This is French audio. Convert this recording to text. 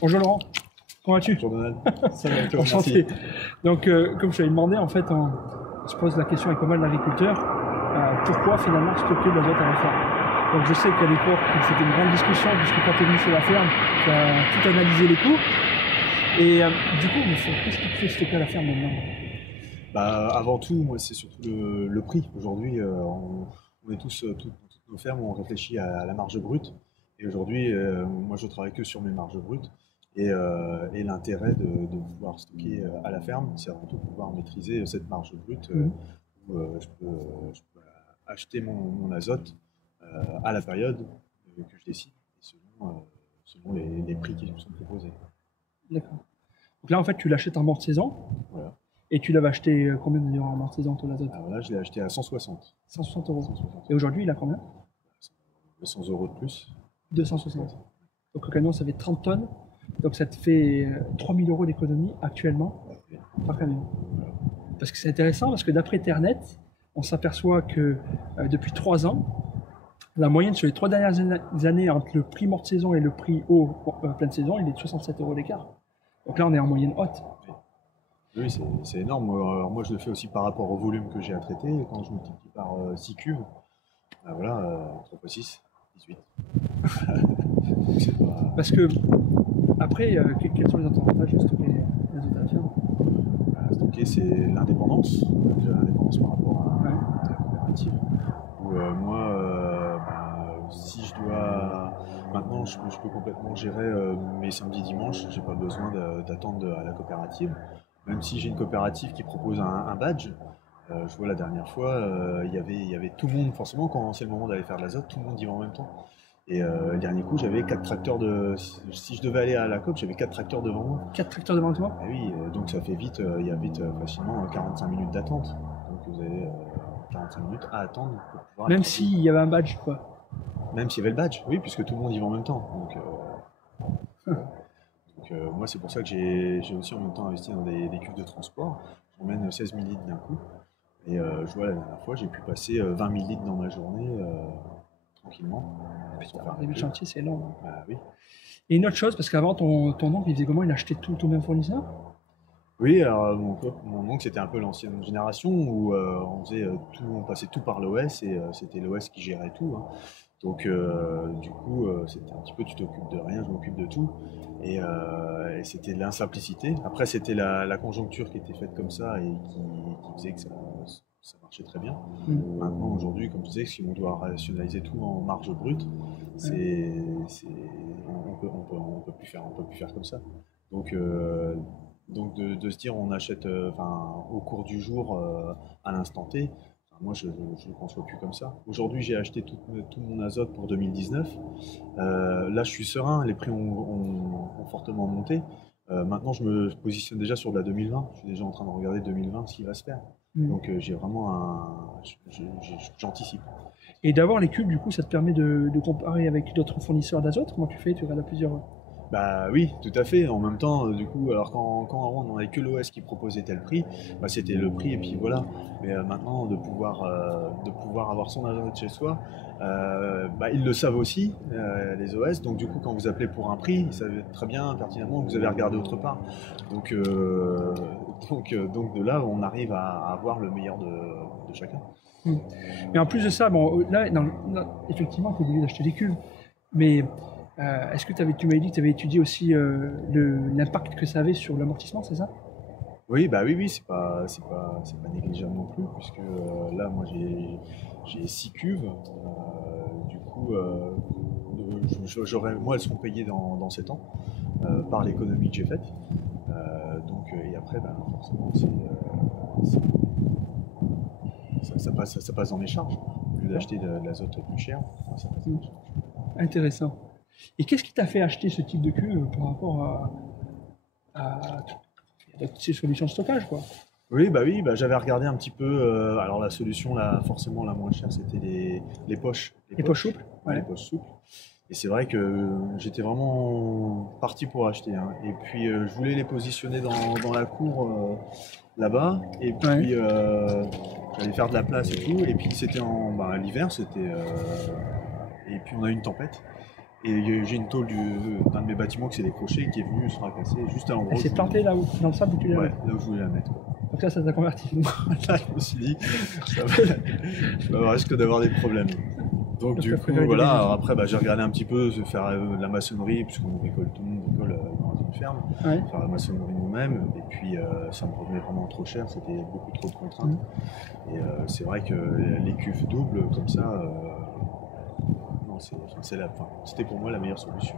Bonjour Laurent, comment vas-tu? Bonjour Donald, ça va, toi, Enchanté. merci. Donc, comme je t'avais demandé, en fait, on se pose la question avec pas mal d'agriculteurs, pourquoi finalement stocker de l'azote à la ferme? Donc je sais qu'à l'époque, c'était une grande discussion, puisque quand tu es venu sur la ferme, tu as tout analysé les coûts. Et du coup, qu'est-ce qui te fait stocker à la ferme maintenant? Bah, avant tout, moi, c'est surtout le prix. Aujourd'hui, on est tous, dans toutes nos fermes, on réfléchit à la marge brute. Et aujourd'hui, moi, je travaille que sur mes marges brutes. Et l'intérêt de pouvoir stocker à la ferme, c'est avant tout de pouvoir maîtriser cette marge brute où je peux acheter mon azote à la période que je décide, et selon les prix qui me sont proposés. D'accord. Donc là, en fait, tu l'achètes en mort de saison, Voilà. et tu l'avais acheté combien d'ailleurs en mort de saison, ton azote? Alors là, je l'ai acheté à 160. 160 euros. 160. Et aujourd'hui, il a combien? 100 euros de plus. 260. Donc au camion, ça fait 30 tonnes. Donc ça te fait 3000 euros d'économie actuellement par camion. Parce que c'est intéressant, parce que d'après Ternet, on s'aperçoit que depuis 3 ans, la moyenne sur les 3 dernières années entre le prix mort de saison et le prix haut pleine saison, il est de 67 euros d'écart. Donc là, on est en moyenne haute. Oui, c'est énorme. Alors, moi, je le fais aussi par rapport au volume que j'ai à traiter. Et quand je multiplie par 6 cubes, ben voilà, 3 x 6, 18. Donc c'est pas... Parce que, après, quels sont les avantages de stocker les azote à la ferme? Stocker, c'est l'indépendance. Déjà l'indépendance par rapport à la coopérative. Où moi, si je dois... Maintenant, je peux complètement gérer mes samedis dimanches. J'ai pas besoin d'attendre à la coopérative. Même si j'ai une coopérative qui propose un badge, je vois la dernière fois, il y avait tout le monde, forcément, quand c'est le moment d'aller faire de l'azote, tout le monde y va en même temps. Et le dernier coup, j'avais 4 tracteurs de. Si je devais aller à la COP, j'avais 4 tracteurs devant moi. 4 tracteurs devant toi? Ah oui, donc ça fait vite, il y a vite facilement 45 minutes d'attente. Donc vous avez 45 minutes à attendre pour pouvoir. Même s'il y avait un badge, quoi. Même s'il y avait le badge, oui, puisque tout le monde y va en même temps. Donc, moi, c'est pour ça que j'ai aussi en même temps investi dans des cuves de transport. J'emmène 16 000 litres d'un coup. Et je vois la dernière fois, j'ai pu passer 20 000 litres dans ma journée tranquillement. Putain, un début de chantier, c'est long. Bah oui. Et une autre chose, parce qu'avant, ton oncle, il faisait comment? Il achetait tout au même fournisseur? Oui, alors mon oncle, c'était un peu l'ancienne génération où on faisait tout, on passait tout par l'OS et c'était l'OS qui gérait tout, hein. Donc, du coup, c'était un petit peu tu t'occupes de rien, je m'occupe de tout. Et c'était de l'insimplicité. Après, c'était la conjoncture qui était faite comme ça et qui faisait que ça marchait très bien. Maintenant, aujourd'hui, comme tu disais, si on doit rationaliser tout en marge brute, on peut plus faire comme ça. Donc, de se dire on achète au cours du jour à l'instant T, moi je ne conçois plus comme ça. Aujourd'hui j'ai acheté tout mon azote pour 2019. Là je suis serein, les prix ont fortement monté. Maintenant je me positionne déjà sur de la 2020. Je suis déjà en train de regarder 2020 ce qui va se faire. Donc j'ai vraiment j'anticipe. Et d'avoir les cubes, du coup, ça te permet de comparer avec d'autres fournisseurs d'azote? Comment tu fais? Tu regardes à plusieurs. Bah oui, tout à fait. En même temps, du coup, alors quand avant on n'avait que l'OS qui proposait tel prix, bah c'était le prix et puis voilà. Mais maintenant, de pouvoir avoir son azote chez soi, bah, ils le savent aussi, les OS. Donc du coup, quand vous appelez pour un prix, ils savent très bien pertinemment que vous avez regardé autre part. Donc, donc de là, on arrive à avoir le meilleur de chacun. Mais en plus de ça, bon, là, effectivement, tu es obligé d'acheter des cuves. Mais est-ce que tu m'avais dit que tu avais étudié aussi l'impact que ça avait sur l'amortissement, c'est ça? Oui, bah oui, c'est pas négligeable non plus, puisque là, moi, j'ai 6 cuves. Du coup, moi, elles seront payées dans 7 ans par l'économie que j'ai faite. Et après, bah, forcément, ça passe dans mes charges. Au lieu d'acheter de l'azote plus cher, ça passe dans mes charges. Intéressant. Et qu'est-ce qui t'a fait acheter ce type de cuve par rapport à ces solutions de stockage, quoi? Oui, j'avais regardé un petit peu. Alors la solution, là, forcément la moins chère, c'était les poches. Les poches souples? Ouais, les poches souples. Et c'est vrai que j'étais vraiment parti pour acheter, hein. Et puis je voulais les positionner dans la cour là-bas. Et puis j'allais faire de la place et tout. Et puis c'était l'hiver, et puis on a eu une tempête. Et j'ai une tôle d'un de mes bâtiments qui s'est décroché et qui est venu se fracasser juste à l'endroit. Elle s'est plantée là où, dans le sable où tu l'as Ouais, là où je voulais la mettre. Donc là, ça t'a converti. Là, je me suis dit, ça risque d'avoir des problèmes. Donc du coup, voilà, alors après, j'ai regardé un petit peu faire de la maçonnerie, puisqu'on bricole, tout le monde bricole dans une ferme, faire la maçonnerie nous-mêmes, et puis ça me revenait vraiment trop cher, c'était beaucoup trop de contraintes. Et c'est vrai que les cuves doubles, comme ça, c'était pour moi la meilleure solution.